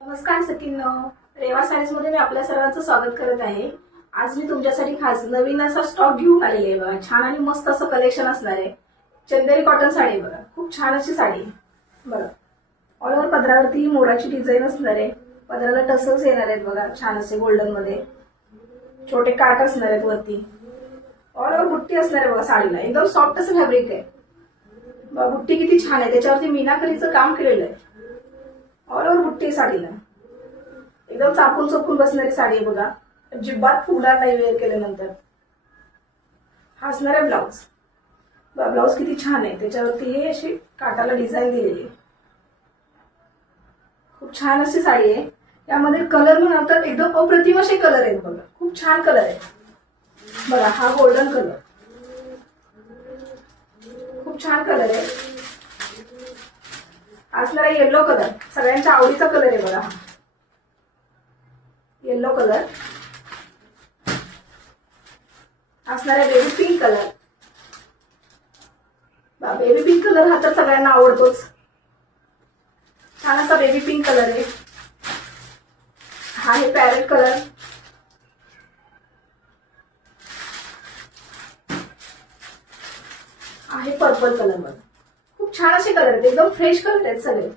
नमस्कार सखींनो, रेवा साडीज मध्ये मी आपल्या सर्वांचं स्वागत करत आहे। आज मी तुमच्यासाठी खास नवीन असा स्टॉक घेऊन आलेले आहे बघा। छान आणि मस्त असं कलेक्शन असणार आहे। चंदेरी कॉटन साडी बघा, खूप छान अशी साडी बघा। ऑल ओव्हर पदरावरती मोराची डिझाईन असणार आहे। पदराला टसल्स येणार आहेत बघा, छान असे गोल्डन मध्ये छोटे काट असणार आहेत वरती। ऑल ओव्हर बुट्टी असणार आहे बघा साडीला, एकदम सॉफ्ट असं फॅब्रिक आहे बघा। बुट्टी किती छान आहे, त्याच्यावरती मीनाकरीचं काम केलेलं आहे। ऑल ओव्हर बुट्टी साडीला एकदम चापून चोपून बसणारी साडी आहे बघा। अजिबात फुगणार नाही वेअर केल्यानंतर। हा असणार आहे ब्लाउज। ब्लाउज किती छान आहे, त्याच्यावरती हे अशी काटाला डिझाईन दिलेली आहे। खूप छान अशी साडी आहे। यामध्ये कलर म्हणाल तर एकदम अप्रतिम असे कलर आहेत बघा, खूप छान कलर आहे बघा। हा गोल्डन कलर, खूप छान कलर आहे। असणार आहे येलो कलर, सगळ्यांच्या आवडीचा कलर आहे बघा। येलो कलर असणार आहे। Baby pink colour, baby pink colour हा तर सगळ्यांना आवडतोच। छान असा बेबी पिंक कलर आहे। हा आहे पॅरेट कलर, आहे पर्पल कलर मध्ये। खूप छान असे कलर आहेत, एकदम फ्रेश कलर आहेत सगळे।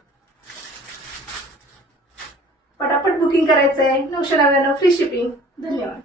पटापट बुकिंग करायचंय, 999 फ्री शिपिंग। धन्यवाद।